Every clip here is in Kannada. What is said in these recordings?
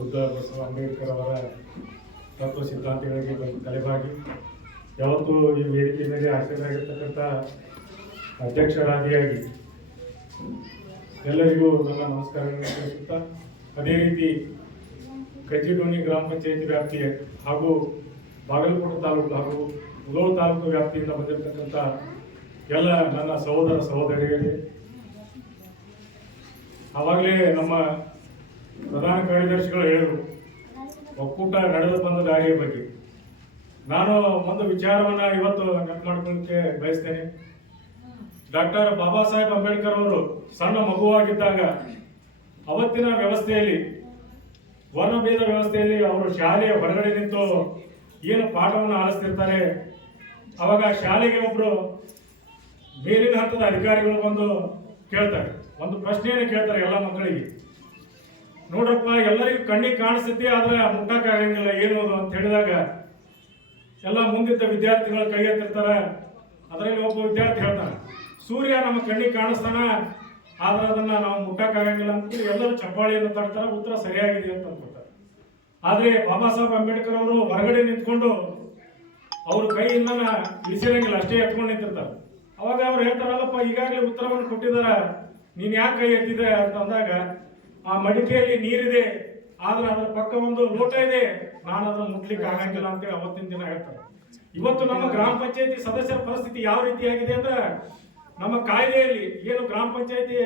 ಬುದ್ಧ ಬಸವ ಅಂಬೇಡ್ಕರ್ ಅವರ ತತ್ವ ಸಿದ್ಧಾಂತಗಳಿಗೆ ತಲೆಬಾಗಿ ಯಾವತ್ತೂ ಈ ವೇದಿಕೆ ಮೇಲೆ ಆಸಕ್ತರಾಗಿರ್ತಕ್ಕಂಥ ಅಧ್ಯಕ್ಷರಾದಿಯಾಗಿ ಎಲ್ಲರಿಗೂ ನನ್ನ ನಮಸ್ಕಾರಗಳನ್ನು ತಿಳಿಸುತ್ತಾ, ಅದೇ ರೀತಿ ಕಜ್ಜಿಡೋಣಿ ಗ್ರಾಮ ಪಂಚಾಯತಿ ವ್ಯಾಪ್ತಿಯ ಹಾಗೂ ಬಾಗಲಕೋಟೆ ತಾಲೂಕು ಹಾಗೂ ಮುಧೋಳ ತಾಲೂಕು ವ್ಯಾಪ್ತಿಯಿಂದ ಬಂದಿರತಕ್ಕಂಥ ಎಲ್ಲ ನನ್ನ ಸಹೋದರ ಸಹೋದರಿಯರಿಗೆ, ಆವಾಗಲೇ ನಮ್ಮ ಪ್ರಧಾನ ಕಾರ್ಯದರ್ಶಿಗಳು ಹೇಳಿದರು ಒಕ್ಕೂಟ ನಡೆದು ಬಂದ ದಾರಿಯ ಬಗ್ಗೆ. ನಾನು ಒಂದು ವಿಚಾರವನ್ನು ಇವತ್ತು ನೆನಪು ಮಾಡ್ಕೊಳ್ಳಕ್ಕೆ ಬಯಸ್ತೇನೆ. ಡಾಕ್ಟರ್ ಬಾಬಾ ಸಾಹೇಬ್ ಅಂಬೇಡ್ಕರ್ ಅವರು ಸಣ್ಣ ಮಗುವಾಗಿದ್ದಾಗ ಅವತ್ತಿನ ವ್ಯವಸ್ಥೆಯಲ್ಲಿ, ವರ್ಣಭೇದ ವ್ಯವಸ್ಥೆಯಲ್ಲಿ ಅವರು ಶಾಲೆಯ ಹೊರಗಡೆ ನಿಂತು ಏನು ಪಾಠವನ್ನು ಆಲಿಸ್ತಿರ್ತಾರೆ, ಅವಾಗ ಶಾಲೆಗೆ ಒಬ್ಬರು ಮೇಲಿನ ಹಂತದ ಅಧಿಕಾರಿಗಳು ಬಂದು ಕೇಳ್ತಾರೆ, ಒಂದು ಪ್ರಶ್ನೆಯನ್ನು ಕೇಳ್ತಾರೆ ಎಲ್ಲ ಮಕ್ಕಳಿಗೆ. ನೋಡ್ರಪ್ಪ, ಎಲ್ಲರಿಗೂ ಕಣ್ಣಿಗೆ ಕಾಣಿಸುತ್ತೆ, ಆದ್ರೆ ಮುಟ್ಟಕ್ಕಾಗಂಗಿಲ್ಲ ಏನು ಅಂತ ಹೇಳಿದಾಗ ಎಲ್ಲ ಮುಂದಿದ್ದ ವಿದ್ಯಾರ್ಥಿಗಳು ಕೈ ಎತ್ತಿರ್ತಾರೆ. ಅದರಲ್ಲಿ ಒಬ್ಬ ವಿದ್ಯಾರ್ಥಿ ಹೇಳ್ತಾನೆ, ಸೂರ್ಯ ನಮ್ಮ ಕಣ್ಣಿಗೆ ಕಾಣಿಸ್ತಾನ, ಆದ್ರೆ ಅದನ್ನ ನಾವು ಮುಟ್ಟಕ್ಕಾಗಂಗಿಲ್ಲ ಅಂತ ಎಲ್ಲರೂ ಚಪ್ಪಾಳಿಯನ್ನು ತಡ್ತಾರೆ. ಉತ್ತರ ಸರಿಯಾಗಿದೆ ಅಂತ ಅನ್ಕೊತಾರೆ. ಆದ್ರೆ ಬಾಬಾ ಸಾಹೇಬ್ ಅಂಬೇಡ್ಕರ್ ಅವರು ಹೊರಗಡೆ ನಿಂತ್ಕೊಂಡು ಅವ್ರ ಕೈಯಿಂದ ಇಳಿಸಿರಂಗಿಲ್ಲ, ಅಷ್ಟೇ ಎತ್ಕೊಂಡು ನಿಂತಿರ್ತಾರೆ. ಅವಾಗ ಅವ್ರು ಹೇಳ್ತಾರಲ್ಲಪ್ಪ, ಈಗಾಗಲೇ ಉತ್ತರವನ್ನು ಕೊಟ್ಟಿದಾರ, ನೀನ್ ಯಾಕೆ ಕೈ ಎತ್ತಿದೆ ಅಂತ ಅಂದಾಗ, ಆ ಮಡಿಕೆಯಲ್ಲಿ ನೀರಿದೆ, ಆದ್ರೆ ಅದರ ಪಕ್ಕ ಒಂದು ಲೋಟ ಇದೆ, ನಾನು ಅದನ್ನು ಮುಟ್ಲಿಕ್ಕೆ ಆಗಂಗಿಲ್ಲ ಅಂತೇಳಿ ಅವತ್ತಿನ ದಿನ ಹೇಳ್ತಾರೆ. ಇವತ್ತು ನಮ್ಮ ಗ್ರಾಮ ಪಂಚಾಯತಿ ಸದಸ್ಯರ ಪರಿಸ್ಥಿತಿ ಯಾವ ರೀತಿಯಾಗಿದೆ ಅಂದ್ರೆ, ನಮ್ಮ ಕಾಯ್ದೆಯಲ್ಲಿ ಏನು ಗ್ರಾಮ ಪಂಚಾಯತಿ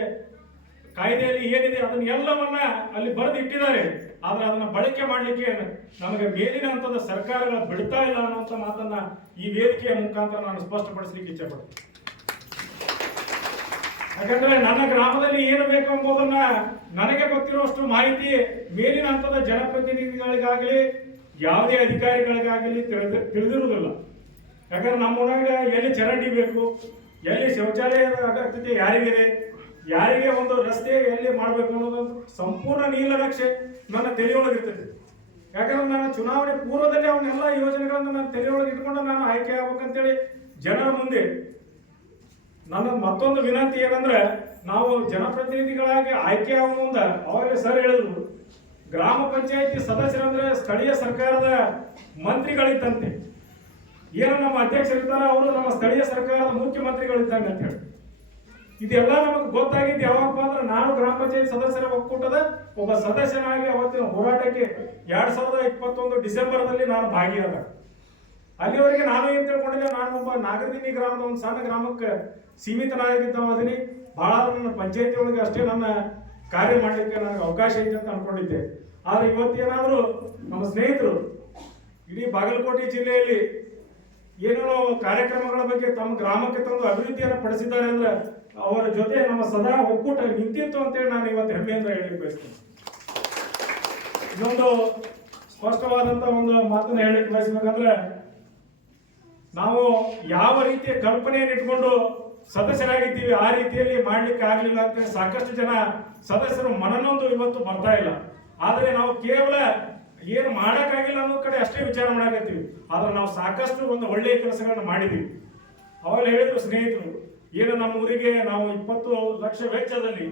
ಕಾಯ್ದೆಯಲ್ಲಿ ಏನಿದೆ ಅದನ್ನ ಎಲ್ಲವನ್ನ ಅಲ್ಲಿ ಬರೆದು ಇಟ್ಟಿದ್ದಾರೆ, ಆದ್ರೆ ಅದನ್ನ ಬಳಕೆ ಮಾಡ್ಲಿಕ್ಕೆ ನಮಗೆ ಮೇಲಿನ ಹಂತದ ಸರ್ಕಾರಗಳು ಬಿಡ್ತಾ ಇಲ್ಲ ಅನ್ನುವಂಥ ಮಾತನ್ನ ಈ ವೇದಿಕೆಯ ಮುಖಾಂತರ ನಾನು ಸ್ಪಷ್ಟಪಡಿಸಲಿಕ್ಕೆ ಇಚ್ಛೆ ಪಡ್ತೀನಿ. ಯಾಕಂದ್ರೆ ನನ್ನ ಗ್ರಾಮದಲ್ಲಿ ಏನು ಬೇಕು ಎಂಬುದನ್ನ ನನಗೆ ಗೊತ್ತಿರುವಷ್ಟು ಮಾಹಿತಿ ಮೇಲಿನ ಹಂತದ ಜನಪ್ರತಿನಿಧಿಗಳಿಗಾಗಲಿ ಯಾವುದೇ ಅಧಿಕಾರಿಗಳಿಗಾಗಲಿ ತಿಳಿದಿರುವುದಿಲ್ಲ. ಯಾಕಂದ್ರೆ ನಮ್ಮ ಊರಾಗ ಎಲ್ಲಿ ಚರಂಡಿ ಬೇಕು, ಎಲ್ಲಿ ಶೌಚಾಲಯದ ಅಗತ್ಯತೆ ಯಾರಿಗಿದೆ, ಯಾರಿಗೆ ಒಂದು ರಸ್ತೆ ಎಲ್ಲಿ ಮಾಡಬೇಕು ಅನ್ನೋದೊಂದು ಸಂಪೂರ್ಣ ನೀಲನಕ್ಷೆ ನನ್ನ ತಲೆಯೊಳಗಿರ್ತದೆ. ಯಾಕಂದ್ರೆ ನಾನು ಚುನಾವಣೆ ಪೂರ್ವದಲ್ಲಿ ಅವನ್ನೆಲ್ಲ ಯೋಜನೆಗಳನ್ನು ನನ್ನ ತಲೆಯೊಳಗೆ ಇಟ್ಕೊಂಡು ನಾನು ಆಯ್ಕೆ ಆಗ್ಬೇಕಂತೇಳಿ ಜನರ ಮುಂದೆ ನನ್ನ ಮತ್ತೊಂದು ವಿನಂತಿ ಏನಂದ್ರೆ, ನಾವು ಜನಪ್ರತಿನಿಧಿಗಳಾಗಿ ಆಯ್ಕೆ ಆಗುವ ಮುಂದೆ ಅವಾಗಲೇ ಸರ್ ಹೇಳಿದ್ರು, ಗ್ರಾಮ ಪಂಚಾಯತಿ ಸದಸ್ಯರಂದ್ರೆ ಸ್ಥಳೀಯ ಸರ್ಕಾರದ ಮಂತ್ರಿಗಳಿದ್ದಂತೆ. ಏನು ನಮ್ಮ ಅಧ್ಯಕ್ಷರಿರ್ತಾರೆ ಅವರು ನಮ್ಮ ಸ್ಥಳೀಯ ಸರ್ಕಾರದ ಮುಖ್ಯಮಂತ್ರಿಗಳಿದ್ದಂಗೆ ಅಂತ ಹೇಳಿ ಇದೆಲ್ಲ ನಮಗೆ ಗೊತ್ತಾಗಿದ್ದು ಯಾವಾಗಪ್ಪ ಅಂದ್ರೆ, ನಾನು ಗ್ರಾಮ ಪಂಚಾಯತ್ ಸದಸ್ಯರ ಒಕ್ಕೂಟದ ಒಬ್ಬ ಸದಸ್ಯನಾಗಿ ಅವತ್ತಿನ ಹೋರಾಟಕ್ಕೆ 2021 ಡಿಸೆಂಬರ್ದಲ್ಲಿ ನಾನು ಭಾಗಿಯಾದ. ಅಲ್ಲಿವರೆಗೆ ನಾನು ಏನ್ ತಿಳ್ಕೊಂಡಿಲ್ಲ, ನಾನು ಒಬ್ಬ ನಾಗರದಿನಿ ಗ್ರಾಮದ ಒಂದು ಸಣ್ಣ ಗ್ರಾಮಕ್ಕೆ ಸೀಮಿತನಾಗಿದ್ದವದೀನಿ, ಬಹಳ ನನ್ನ ಪಂಚಾಯತಿ ಒಳಗೆ ಅಷ್ಟೇ ನನ್ನ ಕಾರ್ಯ ಮಾಡಲಿಕ್ಕೆ ನನಗೆ ಅವಕಾಶ ಇದೆ ಅಂತ ಅನ್ಕೊಂಡಿದ್ದೆ. ಆದ್ರೆ ಇವತ್ತೇನಾದ್ರು ನಮ್ಮ ಸ್ನೇಹಿತರು ಇಡೀ ಬಾಗಲಕೋಟೆ ಜಿಲ್ಲೆಯಲ್ಲಿ ಏನೇನೋ ಕಾರ್ಯಕ್ರಮಗಳ ಬಗ್ಗೆ ತಮ್ಮ ಗ್ರಾಮಕ್ಕೆ ತಂದು ಅಭಿವೃದ್ಧಿಯನ್ನು ಪಡಿಸಿದ್ದಾರೆ ಅಂದ್ರೆ ಅವರ ಜೊತೆ ನಮ್ಮ ಸದಾ ಒಕ್ಕೂಟ ನಿಂತಿತ್ತು ಅಂತೇಳಿ ನಾನು ಇವತ್ತು ಹೆಮ್ಮೆಯಿಂದ ಹೇಳಲಿಕ್ಕೆ ಬಯಸ್ತೇನೆ. ಇನ್ನೊಂದು ಸ್ಪಷ್ಟವಾದಂತ ಒಂದು ಮಾತನ್ನ ಹೇಳಲಿಕ್ಕೆ ಬಯಸ್ಬೇಕಂದ್ರೆ, ನಾವು ಯಾವ ರೀತಿಯ ಕಲ್ಪನೆಯನ್ನು ಇಟ್ಕೊಂಡು ಸದಸ್ಯರಾಗಿದ್ದೀವಿ ಆ ರೀತಿಯಲ್ಲಿ ಮಾಡ್ಲಿಕ್ಕೆ ಆಗ್ಲಿಲ್ಲ ಅಂತ ಸಾಕಷ್ಟು ಜನ ಸದಸ್ಯರು ಮನನೊಂದು ಇವತ್ತು ಬರ್ತಾ ಇಲ್ಲ. ಆದ್ರೆ ನಾವು ಕೇವಲ ಏನು ಮಾಡಕ್ಕಾಗಿಲ್ಲ ಅನ್ನೋ ಕಡೆ ಅಷ್ಟೇ ವಿಚಾರ ಮಾಡಕತ್ತೀವಿ, ಆದ್ರೆ ನಾವು ಸಾಕಷ್ಟು ಒಂದು ಒಳ್ಳೆಯ ಕೆಲಸಗಳನ್ನ ಮಾಡಿದೀವಿ. ಅವಾಗ ಹೇಳಿದ್ರು ಸ್ನೇಹಿತರು, ಏನು ನಮ್ಮ ಊರಿಗೆ ನಾವು 20 ಲಕ್ಷ ವೆಚ್ಚದಲ್ಲಿ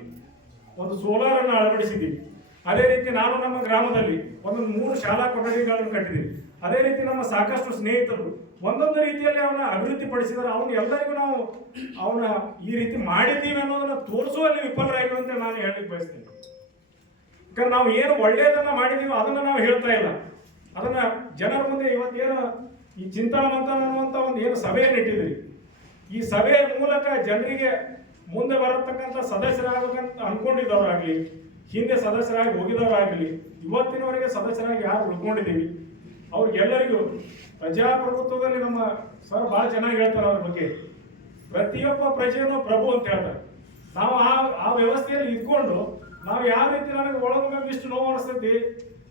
ಒಂದು ಸೋಲಾರ್ ಅನ್ನು ಅಳವಡಿಸಿದ್ದೀವಿ. ಅದೇ ರೀತಿ ನಾನು ನಮ್ಮ ಗ್ರಾಮದಲ್ಲಿ ಒಂದು 3 ಶಾಲಾ ಕೊಠಡಿಗಳನ್ನು ಕಟ್ಟಿದ್ದೀವಿ. ಅದೇ ರೀತಿ ನಮ್ಮ ಸಾಕಷ್ಟು ಸ್ನೇಹಿತರು ಒಂದೊಂದು ರೀತಿಯಲ್ಲಿ ಅವನ ಅಭಿವೃದ್ಧಿ ಪಡಿಸಿದರೆ ಅವನು ಎಲ್ಲರಿಗೂ ನಾವು ಅವನ ಈ ರೀತಿ ಮಾಡಿದ್ದೀವಿ ಅನ್ನೋದನ್ನ ತೋರಿಸುವಲ್ಲಿ ವಿಫಲರಾಗಿರುವಂತ ನಾನು ಹೇಳಲಿಕ್ಕೆ ಬಯಸ್ತೇನೆ. ಯಾಕಂದ್ರೆ ನಾವು ಏನು ಒಳ್ಳೆಯದನ್ನ ಮಾಡಿದೀವಿ ಅದನ್ನ ನಾವು ಹೇಳ್ತಾ ಇಲ್ಲ, ಅದನ್ನ ಜನರ ಮುಂದೆ ಇವತ್ತೇನು ಈ ಚಿಂತನ ಮಂಥನ ಅನ್ನುವಂಥ ಒಂದು ಏನು ಸಭೆಯನ್ನು ಇಟ್ಟಿದ್ರಿ, ಈ ಸಭೆಯ ಮೂಲಕ ಜನರಿಗೆ ಮುಂದೆ ಬರತಕ್ಕಂಥ ಸದಸ್ಯರಾಗಬೇಕಂತ ಅನ್ಕೊಂಡಿದ್ದವರಾಗ್ಲಿ, ಹಿಂದೆ ಸದಸ್ಯರಾಗಿ ಹೋಗಿದವರಾಗಲಿ, ಇವತ್ತಿನವರೆಗೆ ಸದಸ್ಯರಾಗಿ ಯಾರು ಉಳ್ಕೊಂಡಿದ್ದೀವಿ ಅವ್ರಿಗೆಲ್ಲರಿಗೂ ಪ್ರಜಾಪ್ರಭುತ್ವದಲ್ಲಿ ನಮ್ಮ ಸರ್ ಬಹಳ ಚೆನ್ನಾಗಿ ಹೇಳ್ತಾರೆ ಅವ್ರ ಬಗ್ಗೆ. ಪ್ರತಿಯೊಬ್ಬ ಪ್ರಜೆಯನ್ನು ಪ್ರಭು ಅಂತ ಹೇಳ್ತಾರೆ. ನಾವು ಆ ವ್ಯವಸ್ಥೆಯಲ್ಲಿ ಇದ್ಕೊಂಡು ನಾವು ಯಾವ ರೀತಿ ನನಗೆ ಒಳಗೊಮ್ಮೆ ಇಷ್ಟು ನೋವು ಅನಿಸ್ತೈತಿ,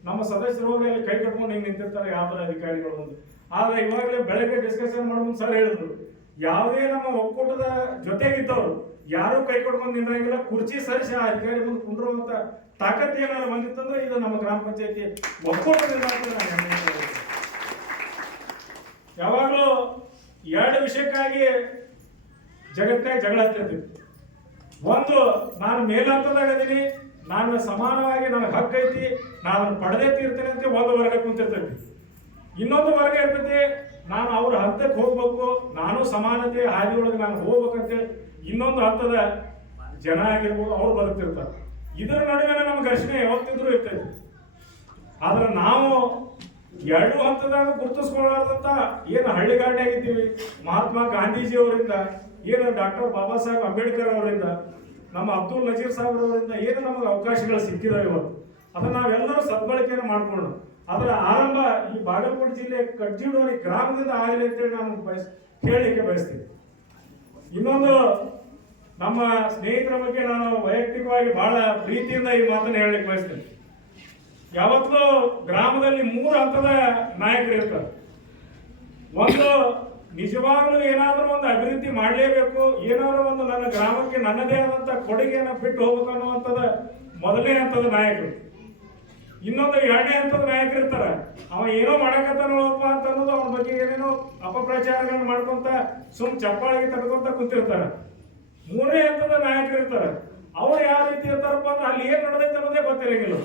ನಮ್ಮ ಸದಸ್ಯರು ಹೋಗಿ ಅಲ್ಲಿ ಕೈ ಕಟ್ಕೊಂಡು ಹಿಂಗೆ ನಿಂತಿರ್ತಾರೆ ಯಾವುದೇ ಅಧಿಕಾರಿಗಳು ಮುಂದೆ. ಆದ್ರೆ ಇವಾಗಲೇ ಬೆಳಗ್ಗೆ ಡಿಸ್ಕಷನ್ ಮಾಡೋದು ಸರ್ ಹೇಳಿದ್ರು, ಯಾವುದೇ ನಮ್ಮ ಒಕ್ಕೂಟದ ಜೊತೆಗಿದ್ದವರು ಯಾರು ಕೈ ಕೊಟ್ಕೊಂಡು ನಿಂದ್ರಂಗಿಲ್ಲ, ಕುರ್ಚಿ ಸರಿಸಿ ಆ ಅಧಿಕಾರಿ ಮುಂದೆ ಕುಂಡ್ರುವಂತ ತಾಕತ್ತು ಏನಾದ್ರು ಬಂದಿತ್ತಂದ್ರೆ ಇದು ನಮ್ಮ ಗ್ರಾಮ ಪಂಚಾಯತಿ ಒಕ್ಕೂಟದಿಂದ. ಯಾವಾಗಲೂ 2 ವಿಷಯಕ್ಕಾಗಿ ಜಗತ್ತಿನಾಗ ಜಗಳ ಹತ್ತಿರ್ತೀವಿ. ಒಂದು, ನಾನು ಮೇಲಂತದಾಗ ಅದೀನಿ, ನಾನು ಸಮಾನವಾಗಿ ನನಗೆ ಹಕ್ಕು ಐತಿ, ನಾನು ಪಡೆದೇ ತೀರ್ತೇನೆ ಅಂತ ಒಂದು ವರ್ಗ ಕುಂತಿರ್ತೈತಿ. ಇನ್ನೊಂದು ವರ್ಗ ಇರ್ತೈತಿ, ನಾನು ಅವ್ರ ಹಂತಕ್ಕೆ ಹೋಗ್ಬೇಕು, ನಾನು ಸಮಾನತೆ ಹಾದಿಯೊಳಗೆ ನಾನು ಹೋಗ್ಬೇಕಂತೇಳಿ ಇನ್ನೊಂದು ಹಂತದ ಜನ ಆಗಿರ್ಬೋದು ಅವ್ರು ಬದುಕ್ತಿರ್ತಾರೆ. ಇದರ ನಡುವೆ ನಮ್ಮ ಘರ್ಷಣೆ ಯಾವತ್ತಿದ್ರೂ ಇರ್ತೈತಿ. ಆದ್ರೆ ನಾವು ಎರಡು ಹಂತದಾಗ ಗುರುತಿಸ್ಕೊಳ್ಳಾರ್ದಂತ ಏನು ಹಳ್ಳಿಗಾಡೆ ಆಗಿದ್ದೀವಿ, ಮಹಾತ್ಮ ಗಾಂಧೀಜಿ ಅವರಿಂದ, ಏನು ಡಾಕ್ಟರ್ ಬಾಬಾ ಸಾಹೇಬ್ ಅಂಬೇಡ್ಕರ್ ಅವರಿಂದ, ನಮ್ಮ ಅಬ್ದುಲ್ ನಜೀರ್ ಸಾಹೇಬ್ ಅವರಿಂದ ಏನು ನಮಗೆ ಅವಕಾಶಗಳು ಸಿಕ್ಕಿದಾವೆ ಇವತ್ತು, ಅದನ್ನ ನಾವೆಲ್ಲರೂ ಸದ್ಬಳಕೆಯನ್ನು ಮಾಡಿಕೊಂಡು ಅದರ ಆರಂಭ ಈ ಬಾಗಲಕೋಟೆ ಜಿಲ್ಲೆ ಕಡ್ಜಿಡೋರಿ ಗ್ರಾಮದಿಂದ ಆಗಲಿ ಅಂತೇಳಿ ನಾನು ಹೇಳಲಿಕ್ಕೆ ಬಯಸ್ತೀನಿ. ಇನ್ನೊಂದು ನಮ್ಮ ಸ್ನೇಹಿತರ ಬಗ್ಗೆ ನಾನು ವೈಯಕ್ತಿಕವಾಗಿ ಬಹಳ ಪ್ರೀತಿಯಿಂದ ಈ ಮಾತನ್ನು ಹೇಳಲಿಕ್ಕೆ ಬಯಸ್ತೇನೆ. ಯಾವತ್ತೂ ಗ್ರಾಮದಲ್ಲಿ 3 ಹಂತದ ನಾಯಕರು ಇರ್ತಾರೆ. ಒಂದು, ನಿಜವಾಗ್ಲೂ ಏನಾದರೂ ಒಂದು ಅಭಿವೃದ್ಧಿ ಮಾಡಲೇಬೇಕು, ಏನಾದರೂ ಒಂದು ನನ್ನ ಗ್ರಾಮಕ್ಕೆ ನನ್ನದೇ ಆದಂಥ ಕೊಡುಗೆಯನ್ನು ಬಿಟ್ಟು ಹೋಗ್ಬೇಕು ಅನ್ನುವಂಥದ್ದು ಮೊದಲನೇ ಹಂತದ ನಾಯಕರು. ಇನ್ನೊಂದು 2ನೇ ಹಂತದ ನಾಯಕರು ಇರ್ತಾರೆ. ಅವ ಏನೋ ಮಾಡಕತ್ತಾನಪ್ಪ ಅಂತ ಅನ್ನೋದು ಅವನ ಬಗ್ಗೆ ಏನೇನೋ ಅಪಪ್ರಚಾರಗಳನ್ನ ಮಾಡ್ಕೊಂತ ಚಪ್ಪಾಳಿಗೆ ತಡ್ಕೊಂತ ಕುಂತಿರ್ತಾರೆ. 3ನೇ ಹಂತದ ನಾಯಕರು ಇರ್ತಾರೆ. ಅವ್ರು ಯಾವ ರೀತಿ ಇರ್ತಾರಪ್ಪ ಅಂದ್ರೆ ಅಲ್ಲಿ ಏನ್ ನಡೆದೈತೆ ಅನ್ನೋದೇ ಗೊತ್ತಿರಂಗಿಲ್ಲ.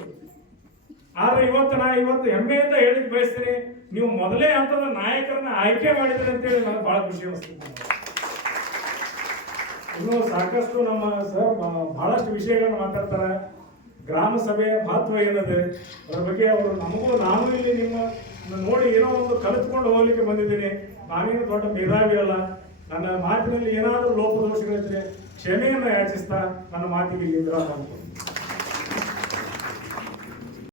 ಆದ್ರೆ ಇವತ್ತು ಹೆಮ್ಮೆಯಿಂದ ಹೇಳಿಕ್ ಬಯಸ್ತೀನಿ, ನೀವು ಮೊದಲೇ ಹಂತದ ನಾಯಕರನ್ನ ಆಯ್ಕೆ ಮಾಡಿದ್ರಿ ಅಂತೇಳಿ ನನಗೆ ಬಹಳ ಖುಷಿ ಅನಿಸ್ತೀನಿ. ಇನ್ನು ಸಾಕಷ್ಟು ನಮ್ಮ ಸರ್ ಬಹಳಷ್ಟು ವಿಷಯಗಳನ್ನು ಮಾತಾಡ್ತಾರೆ. ಗ್ರಾಮ ಸಭೆಯ ಮಹತ್ವ ಏನಿದೆ ಅದ್ರ ಬಗ್ಗೆ ಅವರು ನಾನು ಇಲ್ಲಿ ನಿಮ್ಮ ನೋಡಿ ಏನೋ ಒಂದು ಕಲಿತ್ಕೊಂಡು ಹೋಗ್ಲಿಕ್ಕೆ ಬಂದಿದ್ದೀನಿ. ನಾನೇನು ದೊಡ್ಡ ಮೇಧಾವಿ ಅಲ್ಲ. ನನ್ನ ಮಾತಿನಲ್ಲಿ ಏನಾದರೂ ಲೋಪದೋಷಗಳಿದ್ರೆ ಕ್ಷಮೆಯನ್ನು ಯಾಚಿಸ್ತಾ ನನ್ನ ಮಾತಿಗೆ ವಿರಾಮ ಮಾಡ್ತೀನಿ.